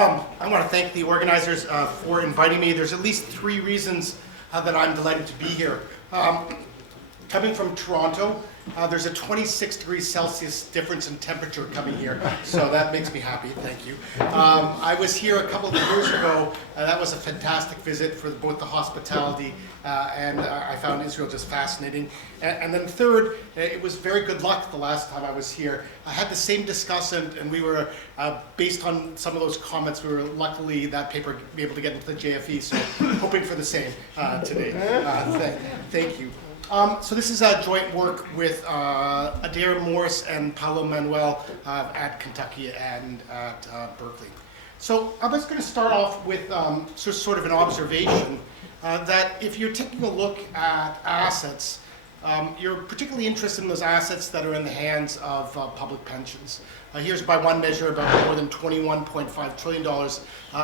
I want to thank the organizers for inviting me. There's at least 3 reasons that I'm delighted to be here. Coming from Toronto, there's a 26 degrees Celsius difference in temperature coming here, so that makes me happy, thank you. I was here a couple of years ago, that was a fantastic visit for both the hospitality and I found Israel just fascinating. And then third, it was very good luck the last time I was here. I had the same discussant and we were, based on some of those comments, we were luckily that paper be able to get into the JFE, so hoping for the same today. Thank you. So this is a joint work with Adair Morris and Paulo Manuel at Kentucky and at Berkeley. So I'm just going to start off with sort of an observation that if you're taking a look at assets, you're particularly interested in those assets that are in the hands of public pensions. Here's by one measure about more than $21.5 trillion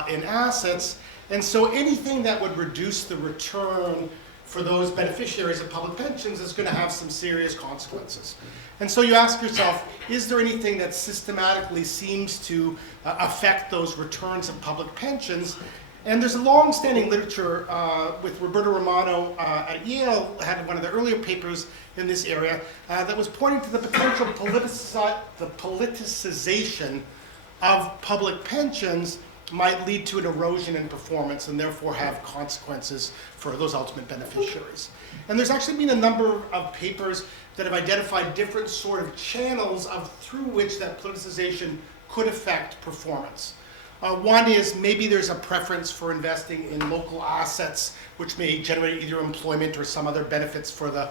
in assets. And so anything that would reduce the return for those beneficiaries of public pensions is going to have some serious consequences. And so you ask yourself, is there anything that systematically seems to affect those returns of public pensions? And there's a long-standing literature with Roberto Romano at Yale, had one of the earlier papers in this area, that was pointing to the potential politicization of public pensions might lead to an erosion in performance and therefore have consequences for those ultimate beneficiaries. And there's actually been a number of papers that have identified different sort of channels through which that politicization could affect performance. One is maybe there's a preference for investing in local assets which may generate either employment or some other benefits for the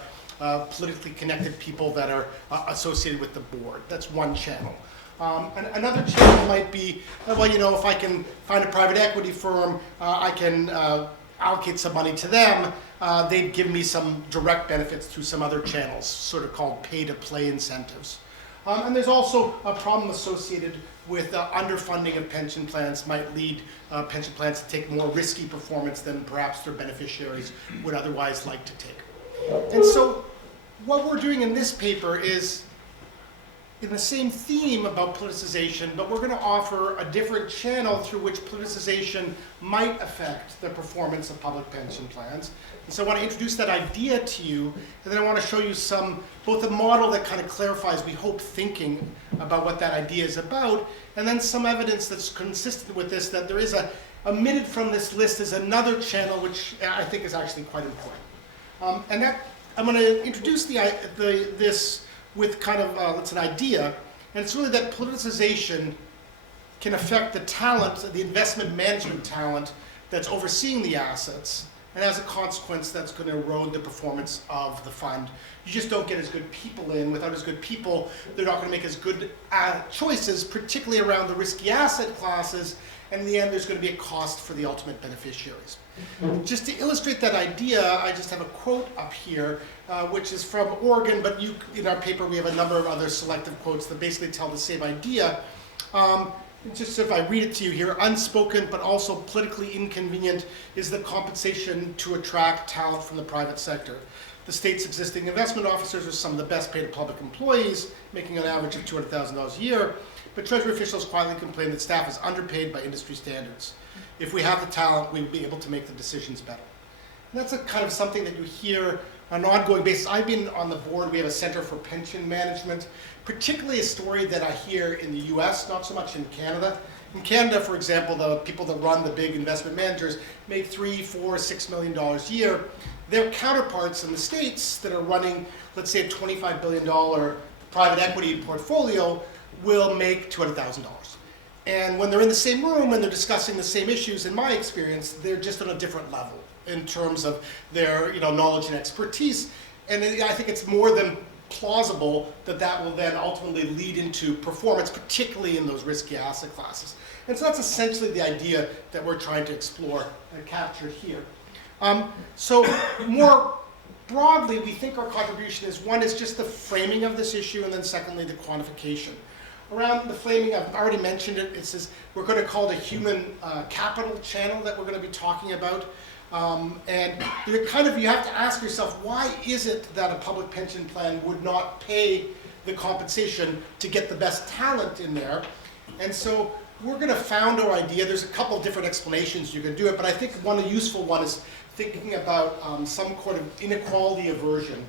politically connected people that are associated with the board. That's one channel. And another channel might be, well, you know, if I can find a private equity firm, I can allocate some money to them, they'd give me some direct benefits through some other channels, sort of called pay-to-play incentives. And there's also a problem associated with underfunding of pension plans might lead pension plans to take more risky performance than perhaps their beneficiaries would otherwise like to take. And so what we're doing in this paper is in the same theme about politicization, but we're going to offer a different channel through which politicization might affect the performance of public pension plans. And so I want to introduce that idea to you, and then I want to show you both a model that kind of clarifies, we hope, thinking about what that idea is about, and then some evidence that's consistent with this, that there is omitted from this list is another channel which I think is actually quite important. And that I'm going to introduce this with kind of, it's an idea, and it's really that politicization can affect the talent, the investment management talent that's overseeing the assets, and as a consequence, that's going to erode the performance of the fund. You just don't get as good people in. Without as good people, they're not going to make as good choices, particularly around the risky asset classes, and in the end, there's going to be a cost for the ultimate beneficiaries. Just to illustrate that idea, I just have a quote up here, which is from Oregon, but in our paper we have a number of other selective quotes that basically tell the same idea. Just if I read it to you here, unspoken but also politically inconvenient is the compensation to attract talent from the private sector. The state's existing investment officers are some of the best paid public employees, making an average of $200,000 a year, but Treasury officials quietly complain that staff is underpaid by industry standards. If we have the talent, we will be able to make the decisions better. And that's a kind of something that you hear on an ongoing basis. I've been on the board, we have a Center for Pension Management, particularly a story that I hear in the US, not so much in Canada. In Canada, for example, the people that run the big investment managers make $3, $4, $6 million a year. Their counterparts in the States that are running, let's say, a $25 billion private equity portfolio will make $200,000. And when they're in the same room and they're discussing the same issues, in my experience, they're just on a different level in terms of their knowledge and expertise. And I think it's more than plausible that that will then ultimately lead into performance, particularly in those risky asset classes. And so that's essentially the idea that we're trying to explore and capture here. So more broadly, we think our contribution is, one is just the framing of this issue, and then secondly, the quantification. Around the framing, I've already mentioned it, it says we're going to call it a human capital channel that we're going to be talking about. And you have to ask yourself, why is it that a public pension plan would not pay the compensation to get the best talent in there? And so we're going to found our idea. There's a couple different explanations you can do it, but I think one useful one is thinking about some kind of inequality aversion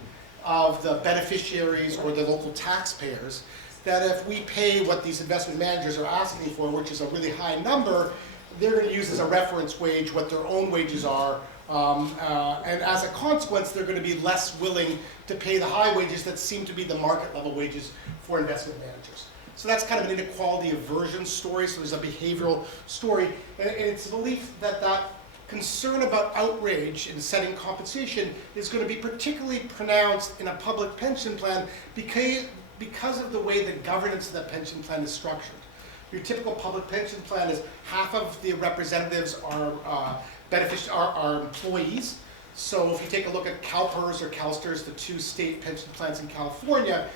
of the beneficiaries or the local taxpayers, that if we pay what these investment managers are asking for, which is a really high number, they're going to use as a reference wage what their own wages are, and as a consequence, they're going to be less willing to pay the high wages that seem to be the market level wages for investment managers. So that's kind of an inequality aversion story, so there's a behavioral story, and it's a belief that that concern about outrage in setting compensation is going to be particularly pronounced in a public pension plan because of the way the governance of that pension plan is structured. Your typical public pension plan is half of the representatives are employees. So if you take a look at CalPERS or CalSTRS, the two state pension plans in California,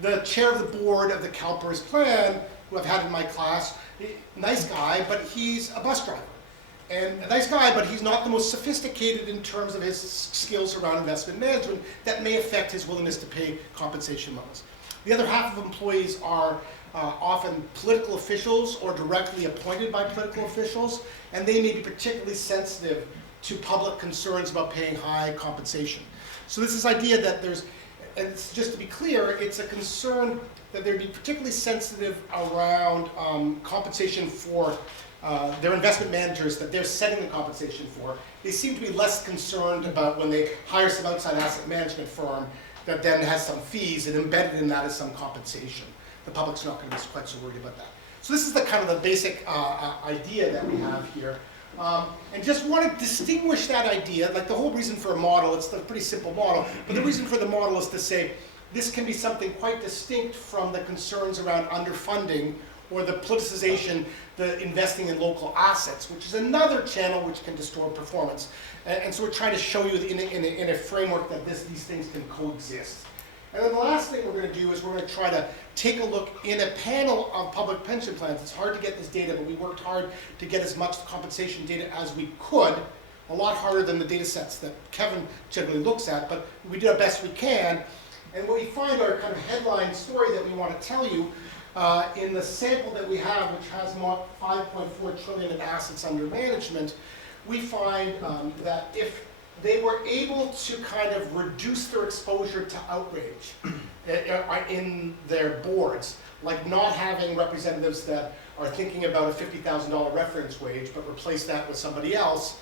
the chair of the board of the CalPERS plan, who I've had in my class, nice guy, but he's a bus driver. And a nice guy, but he's not the most sophisticated in terms of his skills around investment management that may affect his willingness to pay compensation levels. The other half of employees are often political officials or directly appointed by political officials, and they may be particularly sensitive to public concerns about paying high compensation. So this is idea that there's, and just to be clear, it's a concern that they'd be particularly sensitive around compensation for their investment managers that they're setting the compensation for. They seem to be less concerned about when they hire some outside asset management firm that then has some fees, and embedded in that is some compensation. The public's not going to be quite so worried about that. So this is the kind of the basic idea that we have here. And just want to distinguish that idea, like the whole reason for a model, it's a pretty simple model, but the reason for the model is to say this can be something quite distinct from the concerns around underfunding or the politicization, the investing in local assets, which is another channel which can distort performance. And so we're trying to show you in a framework that these things can coexist. And then the last thing we're going to do is we're going to try to take a look in a panel of public pension plans. It's hard to get this data, but we worked hard to get as much compensation data as we could, a lot harder than the data sets that Kevin generally looks at, but we did our best we can. And what we find are kind of headline story that we want to tell you in the sample that we have, which has 5.4 trillion in assets under management. We find that if they were able to kind of reduce their exposure to outrage in their boards, like not having representatives that are thinking about a $50,000 reference wage, but replace that with somebody else,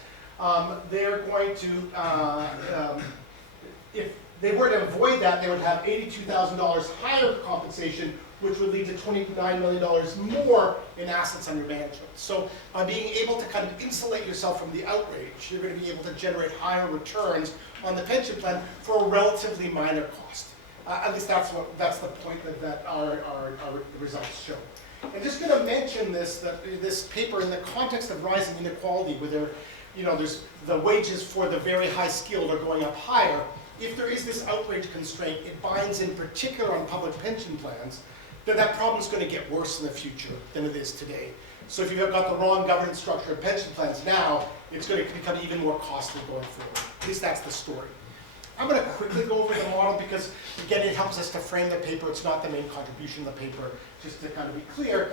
they're going to, if they were to avoid that, they would have $82,000 higher compensation, which would lead to $29 million more in assets under management. So by being able to kind of insulate yourself from the outrage, you're going to be able to generate higher returns on the pension plan for a relatively minor cost. At least that's the point that our results show. I'm just going to mention this paper in the context of rising inequality, where there's the wages for the very high skilled are going up higher. If there is this outrage constraint, it binds in particular on public pension plans, that problem is going to get worse in the future than it is today. So if you've got the wrong governance structure of pension plans now, it's going to become even more costly going forward. At least that's the story. I'm going to quickly go over the model because, again, it helps us to frame the paper. It's not the main contribution of the paper, just to kind of be clear.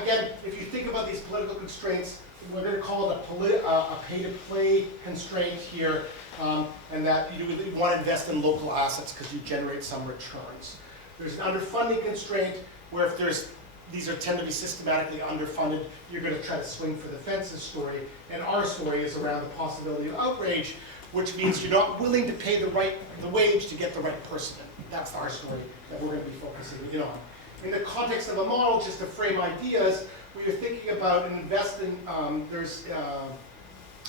Again, if you think about these political constraints, we're going to call it a pay-to-play constraint here, and that you would want to invest in local assets because you generate some returns. There's an underfunding constraint where if these tend to be systematically underfunded, you're going to try to swing for the fences story. And our story is around the possibility of outrage, which means you're not willing to pay the wage to get the right person in. That's our story that we're going to be focusing in on. In the context of a model, just to frame ideas, we are thinking about an investing, there's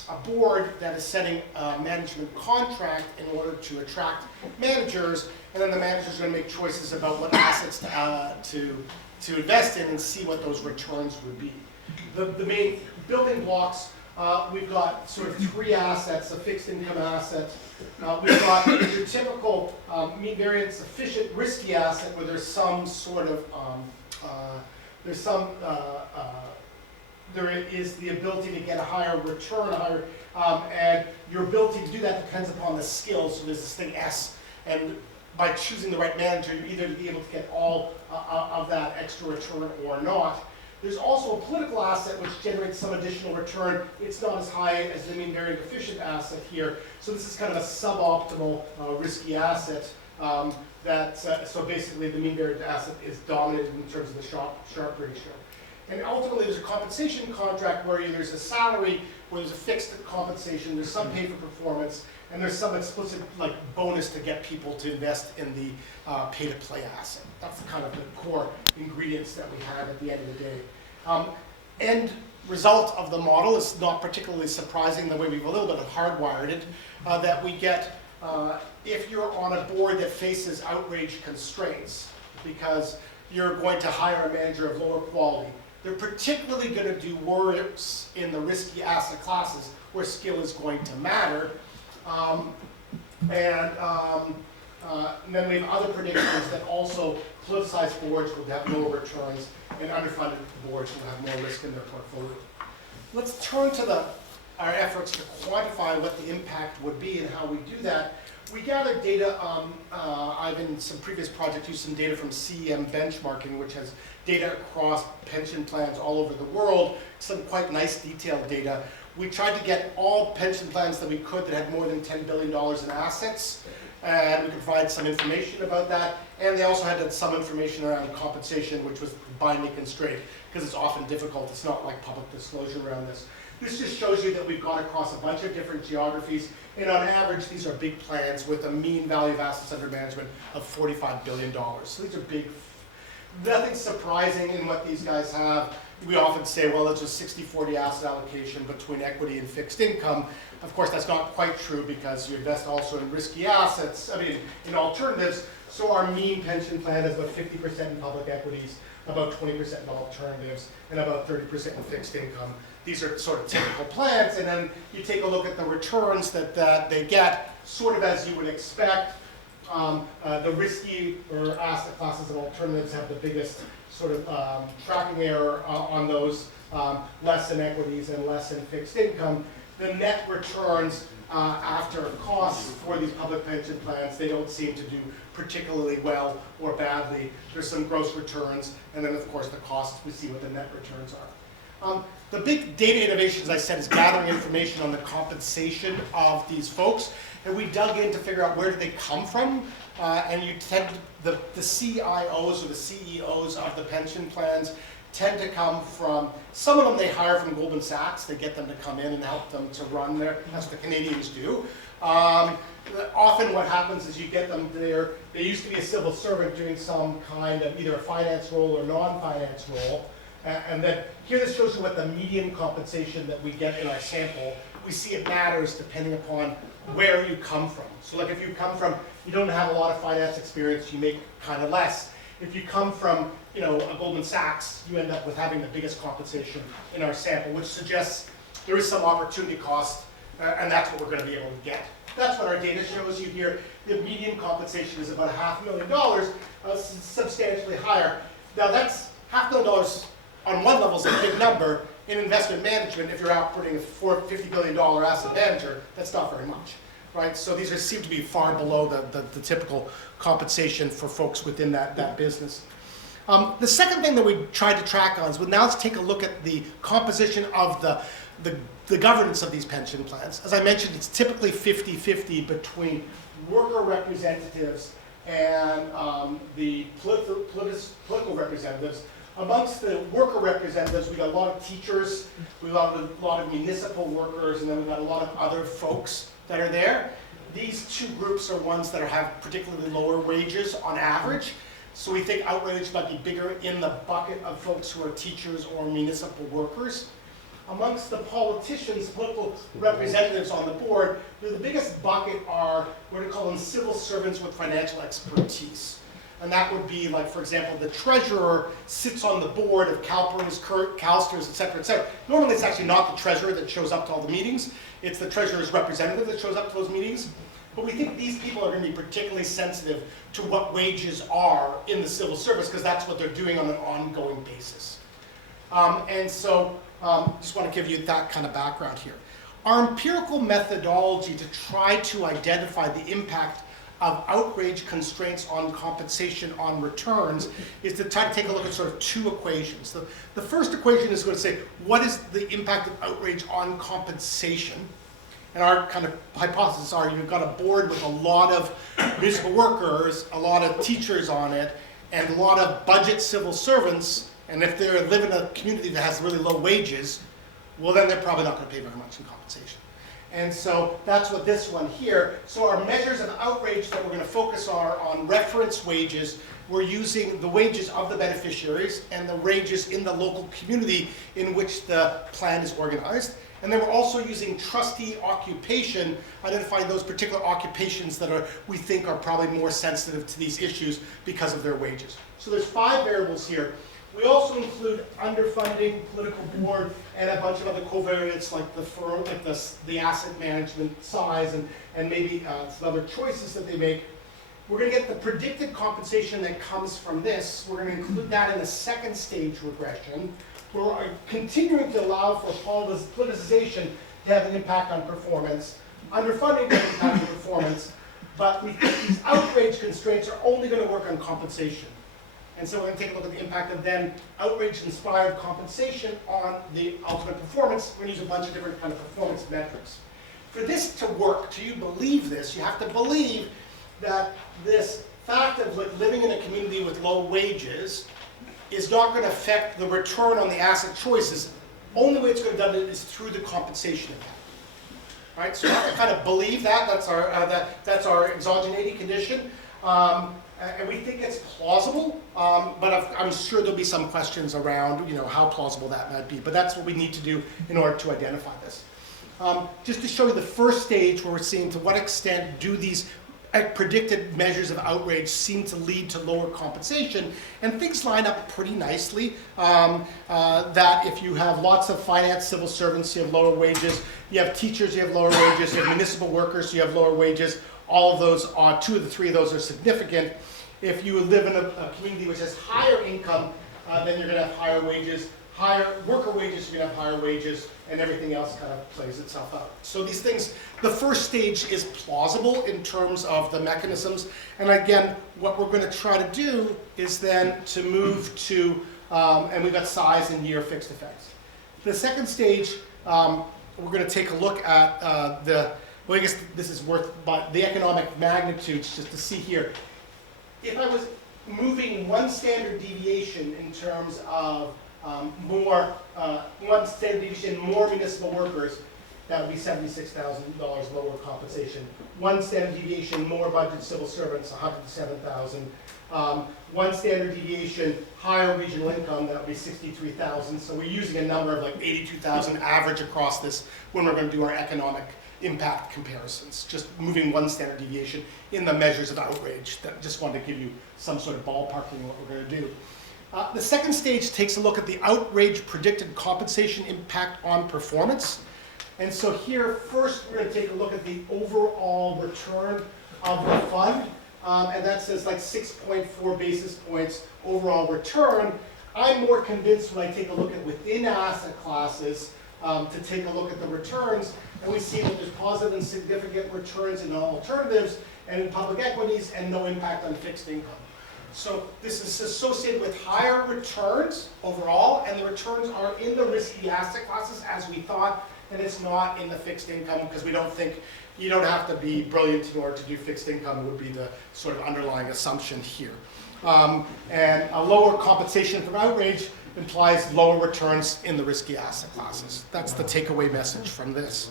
a board that is setting a management contract in order to attract managers, and then the managers are going to make choices about what assets to invest in and see what those returns would be. The main building blocks, we've got sort of three assets: a fixed income asset. We've got your typical mean variance efficient risky asset where there's some sort of there is the ability to get a higher return, and your ability to do that depends upon the skills. So there's this thing S, and by choosing the right manager, you're either to be able to get all of that extra return or not. There's also a political asset which generates some additional return. It's not as high as the mean variant efficient asset here. So this is kind of a suboptimal risky asset. So basically the mean variant asset is dominant in terms of the Sharpe ratio. And ultimately there's a compensation contract where there's a salary, where there's a fixed compensation, there's some pay for performance, and there's some explicit bonus to get people to invest in the pay-to-play asset. That's kind of the core ingredients that we have at the end of the day. End result of the model is not particularly surprising the way we've a little bit hardwired it, that we get, if you're on a board that faces outraged constraints, because you're going to hire a manager of lower quality, they're particularly going to do worse in the risky asset classes where skill is going to matter. And then we have other predictions that also politicized boards will have lower returns and underfunded boards will have more risk in their portfolio. Let's turn to our efforts to quantify what the impact would be and how we do that. We gathered data, I've in some previous projects used some data from CEM benchmarking, which has data across pension plans all over the world, some quite nice detailed data. We tried to get all pension plans that we could that had more than $10 billion in assets, and we could provide some information about that. And they also had some information around compensation, which was binding constraint, because it's often difficult. It's not like public disclosure around this. This just shows you that we've gone across a bunch of different geographies, and on average, these are big plans with a mean value of assets under management of $45 billion. So these are big. Nothing surprising in what these guys have. We often say, well, it's a 60-40 asset allocation between equity and fixed income. Of course, that's not quite true because you invest also in risky assets, in alternatives. So our mean pension plan is about 50% in public equities, about 20% in alternatives, and about 30% in fixed income. These are sort of typical plans, and then you take a look at the returns that they get, sort of as you would expect. The risky or asset classes and alternatives have the biggest sort of tracking error on those, less in equities and less in fixed income. The net returns after costs for these public pension plans, they don't seem to do particularly well or badly. There's some gross returns, and then of course the costs, we see what the net returns are. The big data innovation, as I said, is gathering information on the compensation of these folks. And we dug in to figure out where do they come from. And you tend to, the CIOs or the CEOs of the pension plans tend to come from, some of them they hire from Goldman Sachs. They get them to come in and help them to run there. That's what the Canadians do. Often what happens is you get them there. They used to be a civil servant doing some kind of either a finance role or non-finance role. And then here this shows you what the median compensation that we get in our sample. We see it matters depending upon where you come from. So like if you come from, you don't have a lot of finance experience, you make kind of less. If you come from, a Goldman Sachs, you end up with having the biggest compensation in our sample, which suggests there is some opportunity cost, and that's what we're going to be able to get. That's what our data shows you here. The median compensation is about $500,000, substantially higher. Now that's $500,000 on one level is a big number. In investment management, if you're operating a $50 billion asset manager, that's not very much, right? So these seem to be far below the typical compensation for folks within that business. The second thing that we tried to track on is, well, now let's take a look at the composition of the governance of these pension plans. As I mentioned, it's typically 50-50 between worker representatives and the political representatives. Amongst the worker representatives, we got a lot of teachers, we got a lot of municipal workers, and then we got a lot of other folks that are there. These two groups are ones that have particularly lower wages on average. So we think outrage might be bigger in the bucket of folks who are teachers or municipal workers. Amongst the politicians, political representatives on the board, the biggest bucket are, we're going to call them civil servants with financial expertise. And that would be like, for example, the treasurer sits on the board of CalPERS, CalSTRS, et cetera, et cetera. Normally it's actually not the treasurer that shows up to all the meetings. It's the treasurer's representative that shows up to those meetings. But we think these people are going to be particularly sensitive to what wages are in the civil service because that's what they're doing on an ongoing basis. And so just want to give you that kind of background here. Our empirical methodology to try to identify the impact of outrage constraints on compensation on returns is to try to take a look at sort of two equations. The first equation is going to say, what is the impact of outrage on compensation? And our kind of hypothesis are you've got a board with a lot of municipal workers, a lot of teachers on it, and a lot of budget civil servants, and if they live in a community that has really low wages, well then they're probably not going to pay very much in compensation. And so that's what this one here. So our measures of outrage that we're going to focus on reference wages. We're using the wages of the beneficiaries and the wages in the local community in which the plan is organized. And then we're also using trustee occupation, identifying those particular occupations that we think are probably more sensitive to these issues because of their wages. So there's 5 variables here. We also include underfunding, political board, and a bunch of other covariates like the firm, like the asset management size, and maybe some other choices that they make. We're going to get the predicted compensation that comes from this. We're going to include that in a second stage regression. We're continuing to allow for politicization to have an impact on performance, underfunding to have an impact on performance, but we think these outrage constraints are only going to work on compensation. And so we're going to take a look at the impact of then outrage-inspired compensation on the ultimate performance. We're going to use a bunch of different kind of performance metrics. For this to work, to you believe this, you have to believe that this fact of living in a community with low wages is not going to affect the return on the asset choices. Only way it's going to be done is through the compensation impact. All right, so you have to kind of believe that. That's our exogenating condition. And we think it's plausible, but I'm sure there'll be some questions around, how plausible that might be. But that's what we need to do in order to identify this. Just to show you the first stage where we're seeing to what extent do these predicted measures of outrage seem to lead to lower compensation, and things line up pretty nicely. That if you have lots of finance civil servants, you have lower wages. You have teachers, you have lower wages. You have municipal workers, you have lower wages. All of those, 2 of the 3 of those are significant. If you live in a community which has higher income, then you're going to have higher wages. Higher worker wages, you're going to have higher wages, and everything else kind of plays itself out. So these things, the first stage is plausible in terms of the mechanisms. And again, what we're going to try to do is then to move to, and we've got size and year fixed effects. The second stage, we're going to take a look at well, I guess this is worth the economic magnitudes just to see here. If I was moving one standard deviation in terms of one standard deviation, more municipal workers, that would be $76,000 lower compensation. One standard deviation, more budget civil servants, $107,000. One standard deviation, higher regional income, that would be $63,000. So we're using a number of like 82,000 average across this when we're going to do our economic impact comparisons, just moving one standard deviation in the measures of outrage. That just wanted to give you some sort of ballparking of what we're going to do. The second stage takes a look at the outrage predicted compensation impact on performance. And so here, first we're going to take a look at the overall return of the fund. And that says like 6.4 basis points overall return. I'm more convinced when I take a look at within asset classes to take a look at the returns. And we see that there's positive and significant returns in alternatives and in public equities and no impact on fixed income. So this is associated with higher returns overall, and the returns are in the risky asset classes as we thought, and it's not in the fixed income because we don't think you don't have to be brilliant in order to do fixed income would be the sort of underlying assumption here. And a lower compensation from outrage implies lower returns in the risky asset classes. That's the takeaway message from this.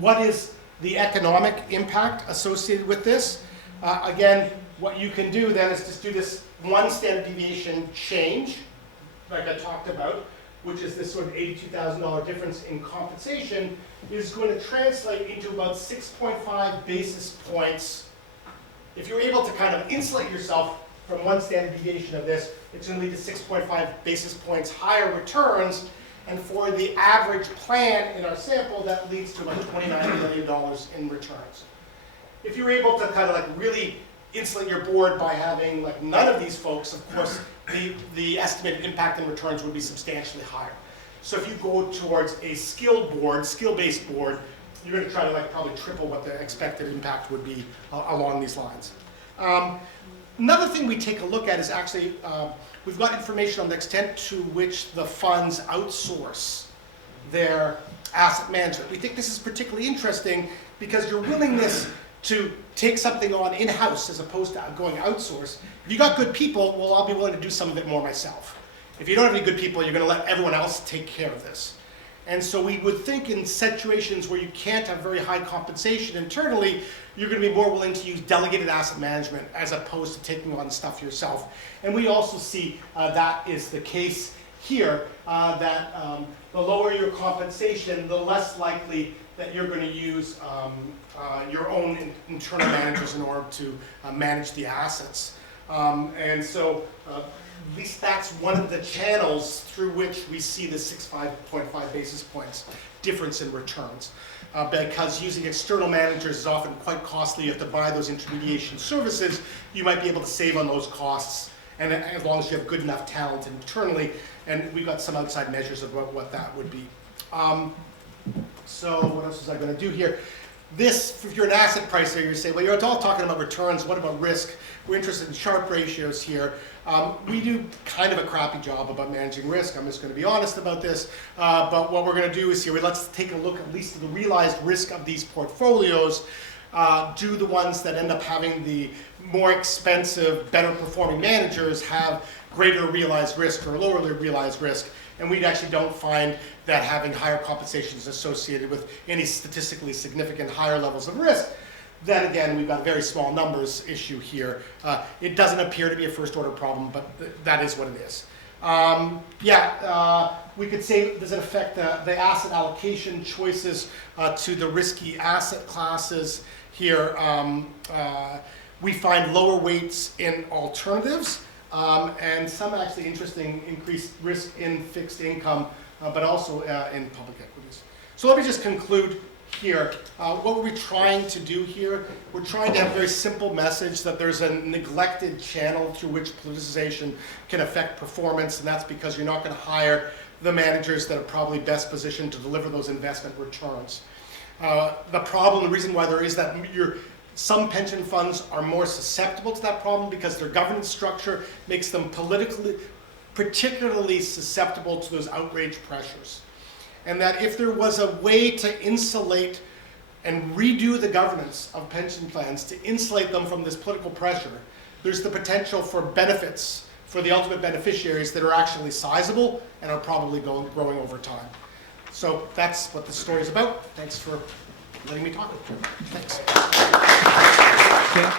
What is the economic impact associated with this? Again, what you can do then is just do this one standard deviation change, like I talked about, which is this sort of $82,000 difference in compensation, is going to translate into about 6.5 basis points. If you're able to kind of insulate yourself from one standard deviation of this, it's going to lead to 6.5 basis points higher returns. And for the average plan in our sample, that leads to about $29 million in returns. If you're able to kind of like really insulate your board by having like none of these folks, of course, the estimated impact in returns would be substantially higher. So if you go towards a skill-based board, you're going to try to like probably triple what the expected impact would be along these lines. Another thing we take a look at is actually, we've got information on the extent to which the funds outsource their asset management. We think this is particularly interesting because your willingness to take something on in-house as opposed to going outsource. If you got good people, well, I'll be willing to do some of it more myself. If you don't have any good people, you're going to let everyone else take care of this. And so we would think in situations where you can't have very high compensation internally, you're going to be more willing to use delegated asset management as opposed to taking on stuff yourself. And we also see that is the case here, that the lower your compensation, the less likely that you're going to use your own internal managers in order to manage the assets. And so at least that's one of the channels through which we see the 6.5 basis points difference in returns. Because using external managers is often quite costly. You have to buy those intermediation services. You might be able to save on those costs, and as long as you have good enough talent internally. And we've got some outside measures of what that would be. So what else was I going to do here? This, if you're an asset pricer, you say, well, you're all talking about returns. What about risk? We're interested in Sharpe ratios here. We do kind of a crappy job about managing risk. I'm just going to be honest about this. But what we're going to do is here, let's take a look at least at the realized risk of these portfolios. Do the ones that end up having the more expensive, better performing managers have greater realized risk or lower realized risk? And we actually don't find that having higher compensation is associated with any statistically significant higher levels of risk. Then again, we've got a very small numbers issue here. It doesn't appear to be a first order problem, but that is what it is. We could say, does it affect the asset allocation choices to the risky asset classes here? We find lower weights in alternatives. And some actually interesting increased risk in fixed income, but also in public equities. So let me just conclude here. What were we trying to do here? We're trying to have a very simple message that there's a neglected channel through which politicization can affect performance, and that's because you're not going to hire the managers that are probably best positioned to deliver those investment returns. The problem, the reason why there is that some pension funds are more susceptible to that problem because their governance structure makes them particularly susceptible to those outrage pressures. And that if there was a way to insulate and redo the governance of pension plans to insulate them from this political pressure, there's the potential for benefits for the ultimate beneficiaries that are actually sizable and are probably growing over time. So that's what the story is about. Thanks for letting me talk. Thanks. Thank you.